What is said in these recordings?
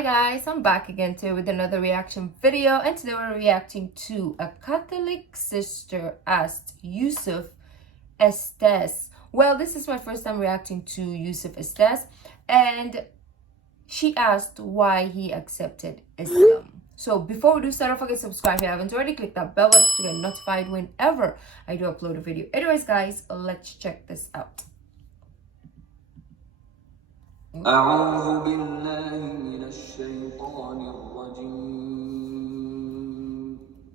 Hi guys, I'm back again today with another reaction video, and today we're reacting to a Catholic sister asked Yusuf Estes. Well, this is my first time reacting to Yusuf Estes, and she asked why he accepted Islam. So before we do start, don't forget to subscribe if you haven't already. Click that bell button to get notified whenever I do upload a video. Anyways guys, let's check this out. أعوذ بالله من الشيطان الرجيم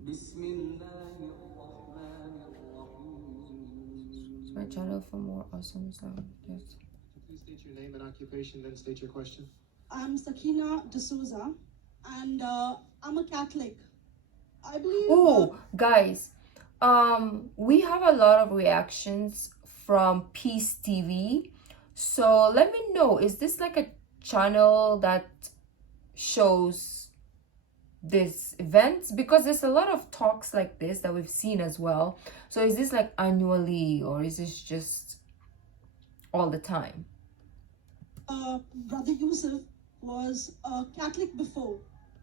بسم الله الرحمن الرحيم. My channel for more awesome Islam. Yes. Please state your name and occupation, then state your question. I'm Sakina D'Souza, and I'm a Catholic. I believe. Oh, guys, we have a lot of reactions from Peace TV. So let me know, is this like a channel that shows this events? Because there's a lot of talks like this that we've seen as well. So is this like annually, or is this just all the time? Brother Yusuf was a Catholic before.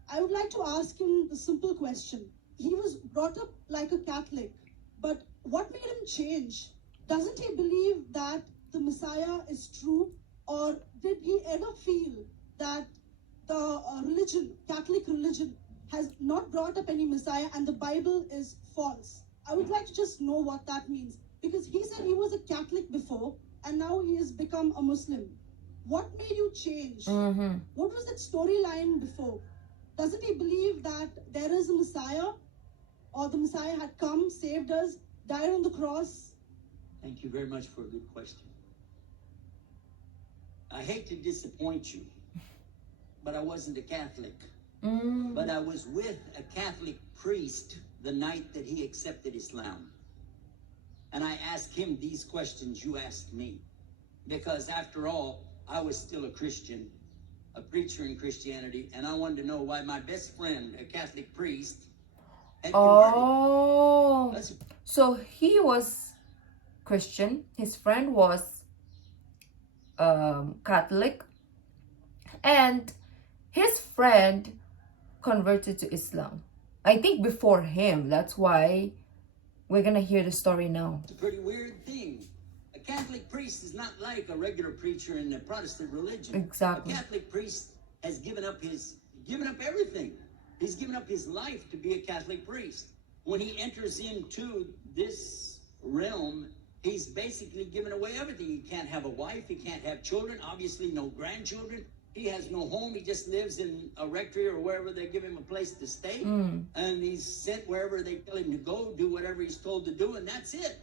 I would like to ask him the simple question. He was brought up like a Catholic, but what made him change? Doesn't he believe that the Messiah is true, or did he ever feel that the Catholic religion, has not brought up any Messiah and the Bible is false? I would like to just know what that means, because he said he was a Catholic before and now he has become a Muslim. What made you change? What was that storyline before? Doesn't he believe that there is a Messiah, or the Messiah had come, saved us, died on the cross? Thank you very much for a good question. I hate to disappoint you, but I wasn't a Catholic. But I was with a Catholic priest the night that he accepted Islam. And I asked him these questions you asked me. Because after all, I was still a Christian, a preacher in Christianity, and I wanted to know why my best friend, a Catholic priest, had converted. Oh, so he was Christian, his friend was Catholic, and his friend converted to Islam, I think before him. That's why we're gonna hear the story now. It's a pretty weird thing. A Catholic priest is not like a regular preacher in the Protestant religion. Exactly. A Catholic priest has given up everything. He's given up his life to be a Catholic priest. When he enters into this realm, he's basically given away everything. He can't have a wife. He can't have children. Obviously, no grandchildren. He has no home. He just lives in a rectory or wherever they give him a place to stay. And he's sent wherever they tell him to go, do whatever he's told to do, and that's it.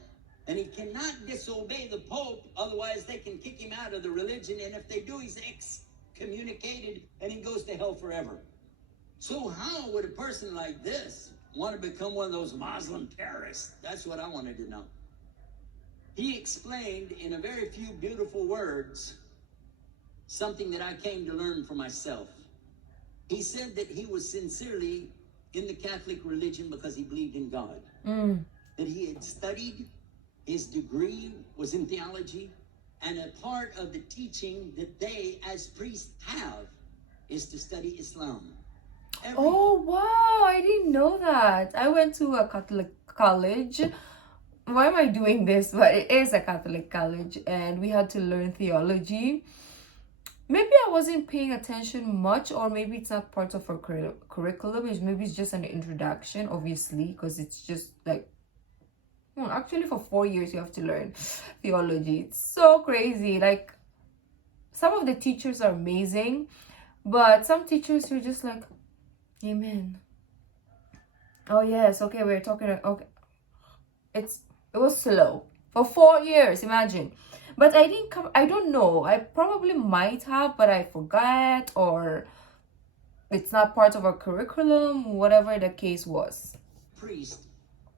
And he cannot disobey the Pope, otherwise they can kick him out of the religion. And if they do, he's excommunicated and he goes to hell forever. So how would a person like this want to become one of those Muslim terrorists? That's what I wanted to know. He explained in a very few beautiful words something that I came to learn for myself. He said that he was sincerely in the Catholic religion because he believed in God. That he had studied, his degree was in theology, and a part of the teaching that they as priests have is to study Islam. Oh wow, I didn't know that. I went to a Catholic college. Why am I doing this? But it is a Catholic college, and we had to learn theology. Maybe I wasn't paying attention much, or maybe it's not part of our curriculum. Maybe it's just an introduction, obviously, because it's just like, actually for 4 years you have to learn theology. It's so crazy. Like, some of the teachers are amazing, but some teachers you're just like, amen. Oh yes, okay, we're talking, okay. It was slow for 4 years, imagine. But I didn't come, I don't know, I probably might have, but I forgot, or it's not part of our curriculum, whatever the case was. Priest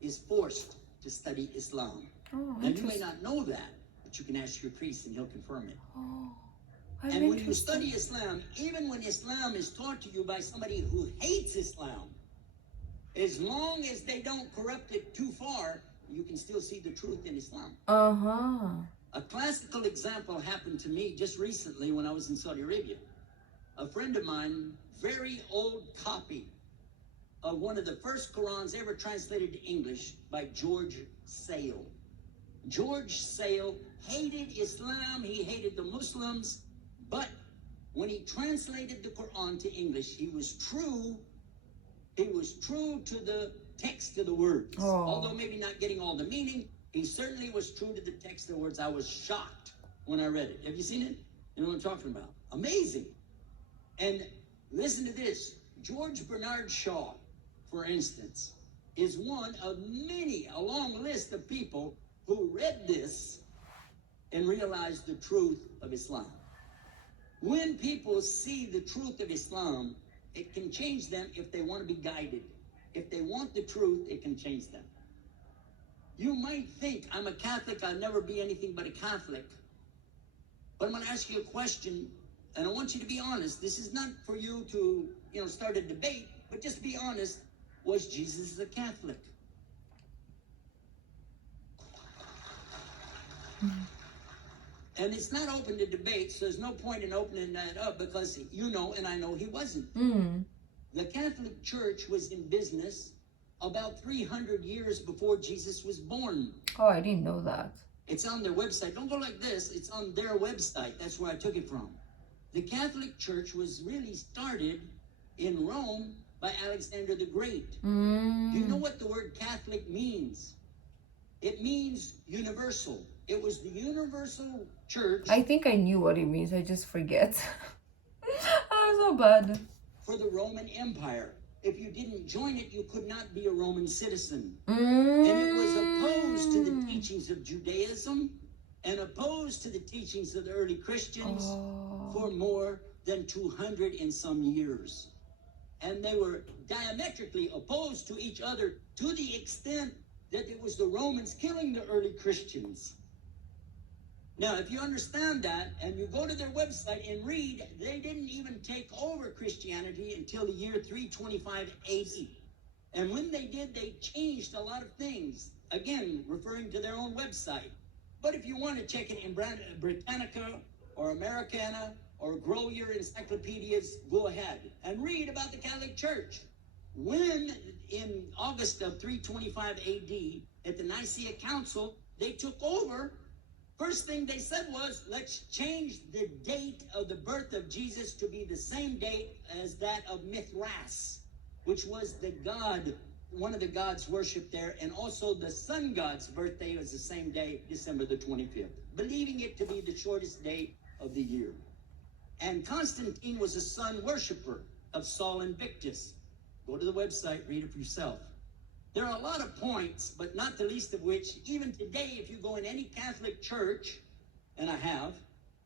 is forced to study Islam. Oh, now you may not know that, but you can ask your priest and he'll confirm it. Oh, and when you study Islam, even when Islam is taught to you by somebody who hates Islam, as long as they don't corrupt it too far, you can still see the truth in Islam. A classical example happened to me just recently when I was in Saudi Arabia. a friend of mine, very old copy of one of the first Qurans ever translated to English by George Sale. George Sale hated Islam, he hated the Muslims, but when he translated the Quran to English, he was true to the text of the words. Oh. Although maybe not getting all the meaning, he certainly was true to the text of the words. I was shocked when I read it. Have you seen it? You know what I'm talking about? Amazing. And listen to this. George Bernard Shaw, for instance, is one of many, a long list of people who read this and realized the truth of Islam. When people see the truth of Islam, it can change them if they want to be guided. If they want the truth, it can change them. You might think, I'm a Catholic, I'll never be anything but a Catholic. But I'm going to ask you a question, and I want you to be honest. This is not for you to, start a debate, but just be honest. Was Jesus a Catholic? And it's not open to debate, so there's no point in opening that up because you know and I know he wasn't. The Catholic Church was in business about 300 years before Jesus was born. Oh, I didn't know that. It's on their website. Don't go like this. It's on their website. That's where I took it from. The Catholic Church was really started in Rome by Alexander the Great. Do you know what the word Catholic means? It means universal. It was the universal church. I think I knew what it means. I just forget. I'm so bad. For the Roman Empire. If you didn't join it, you could not be a Roman citizen. Mm. And it was opposed to the teachings of Judaism and opposed to the teachings of the early Christians for more than 200 and some years. And they were diametrically opposed to each other to the extent that it was the Romans killing the early Christians. Now, if you understand that and you go to their website and read, they didn't even take over Christianity until the year 325 AD. And when they did, they changed a lot of things. Again, referring to their own website. But if you want to check it in Britannica or Americana or grow your encyclopedias, go ahead and read about the Catholic Church. When in August of 325 AD at the Nicaea Council, they took over. First thing they said was, let's change the date of the birth of Jesus to be the same date as that of Mithras, which was the god, one of the gods worshipped there, and also the sun god's birthday was the same day, December the 25th, believing it to be the shortest day of the year. And Constantine was a sun worshiper of Sol Invictus. Go to the website, read it for yourself. There are a lot of points, but not the least of which, even today, if you go in any Catholic church, and I have,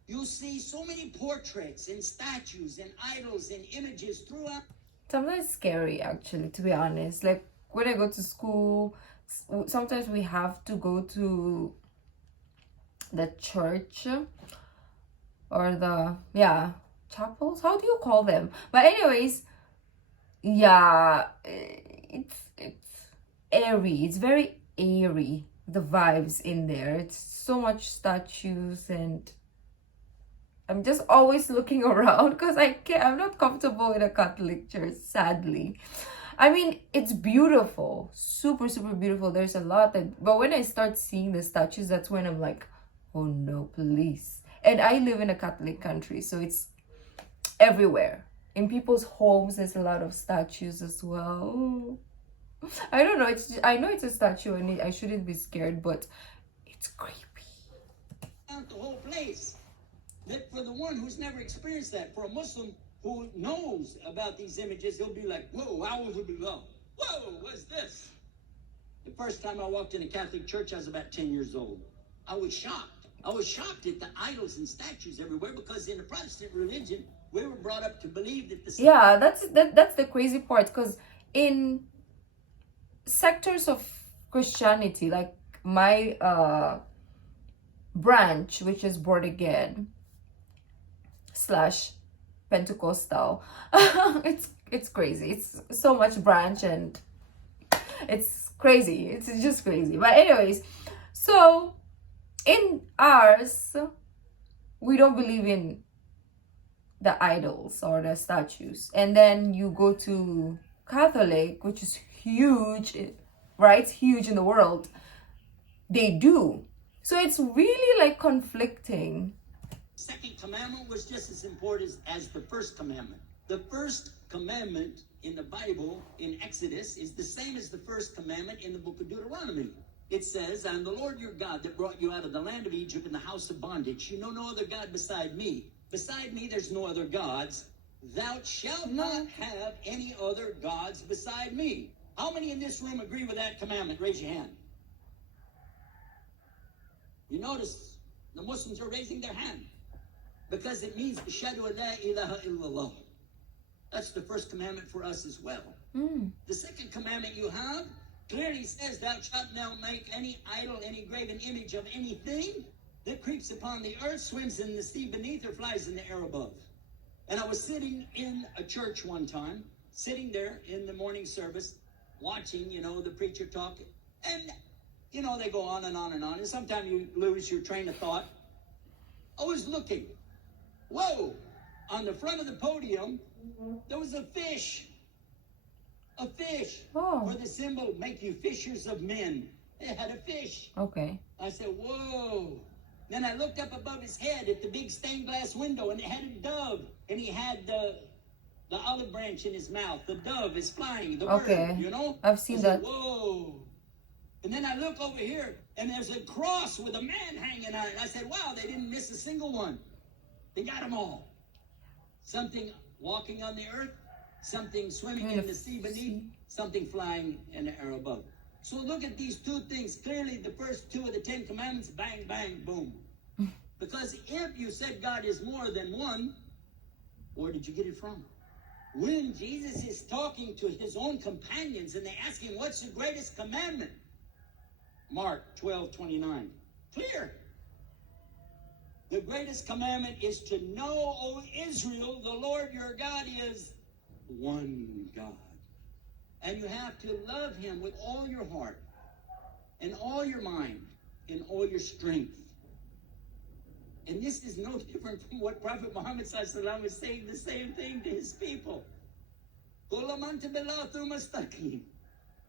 you'll see so many portraits and statues and idols and images throughout. Sometimes scary, actually, to be honest. Like, when I go to school, sometimes we have to go to the church or the, chapels. How do you call them? But anyways, it's airy. It's very airy, the vibes in there. It's so much statues, and I'm just always looking around because I'm not comfortable in a Catholic church, sadly. I mean, it's beautiful, super beautiful. There's a lot but when I start seeing the statues, that's when I'm like, oh no, please. And I live in a Catholic country, so it's everywhere. In people's homes, there's a lot of statues as well. I don't know. I know it's a statue and I shouldn't be scared, but it's creepy. The whole place. That for the one who's never experienced that, for a Muslim who knows about these images, he'll be like, whoa, whoa, what's this? The first time I walked in a Catholic church, I was about 10 years old. I was shocked. I was shocked at the idols and statues everywhere because in the Protestant religion, we were brought up to believe that the... Yeah, that's the crazy part, because in sectors of Christianity, like my branch, which is born again / Pentecostal, it's crazy. It's so much branch and it's crazy. It's just crazy. But anyways, so in ours, we don't believe in the idols or the statues. And then you go to Catholic, which is huge, right? It's huge in the world. They do. So it's really like conflicting. Second commandment was just as important as the first commandment. The first commandment in the Bible, in Exodus, is the same as the first commandment in the book of Deuteronomy. It says, "I am the Lord your God that brought you out of the land of Egypt in the house of bondage. You know no other God beside me. Beside me there's no other gods. Thou shalt not have any other gods beside me." How many in this room agree with that commandment? Raise your hand. You notice the Muslims are raising their hand because it means Ashhadu an la ilaha illallah. That's the first commandment for us as well. The second commandment you have clearly says, "Thou shalt not make any idol, any graven image of anything that creeps upon the earth, swims in the sea beneath, or flies in the air above." And I was sitting in a church one time, sitting there in the morning service, watching, the preacher talk, and they go on and on and on, and sometimes you lose your train of thought. I was looking. Whoa! On the front of the podium, there was a fish. A fish. Oh. For the symbol, "Make you fishers of men." It had a fish. Okay. I said, whoa. Then I looked up above his head at the big stained glass window, and it had a dove, and he had the olive branch in his mouth. The dove is flying, the Okay. bird, I've seen I said, that. whoa. And then I look over here, and there's a cross with a man hanging on it. I said, wow, they didn't miss a single one. They got them all. Something walking on the earth, something swimming in the sea beneath, something flying in the air above. So look at these two things. Clearly, the first two of the 10 commandments, bang, bang, boom. Because if you said God is more than one, where did you get it from? When Jesus is talking to his own companions and they ask him, what's the greatest commandment? Mark 12:29. Clear. The greatest commandment is to know, O Israel, the Lord your God is one God. And you have to love him with all your heart, and all your mind, and all your strength. And this is no different from what Prophet Muhammad ﷺ was saying, the same thing to his people.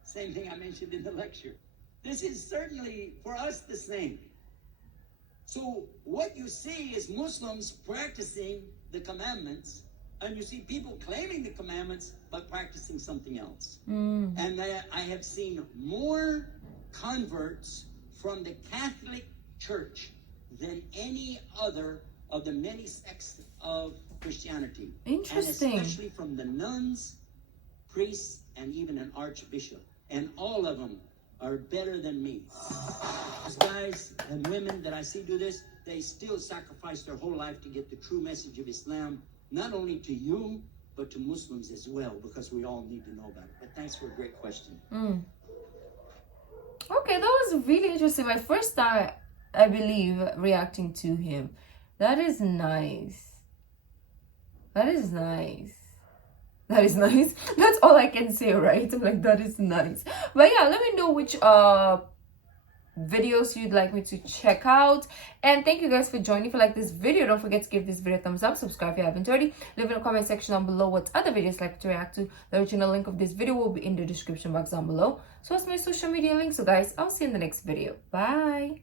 Same thing I mentioned in the lecture. This is certainly for us the same. So what you see is Muslims practicing the commandments, and you see people claiming the commandments but practicing something else. And I have seen more converts from the Catholic Church than any other of the many sects of Christianity. Interesting. And especially from the nuns, priests, and even an archbishop. And all of them are better than me. Those guys and women that I see do this, they still sacrifice their whole life to get the true message of Islam, not only to you, but to Muslims as well, because we all need to know about it. But thanks for a great question. Okay, that was really interesting. My first time, I believe, reacting to him. That is nice. That is nice. That is nice. That's all I can say, right? I'm like, that is nice. But yeah, let me know which videos you'd like me to check out, and thank you guys for joining. If you like this video, don't forget to give this video a thumbs up, subscribe if you haven't already, leave in the comment section down below what other videos you'd like to react to. The original link of this video will be in the description box down below, so as my social media links. So guys, I'll see you in the next video. Bye.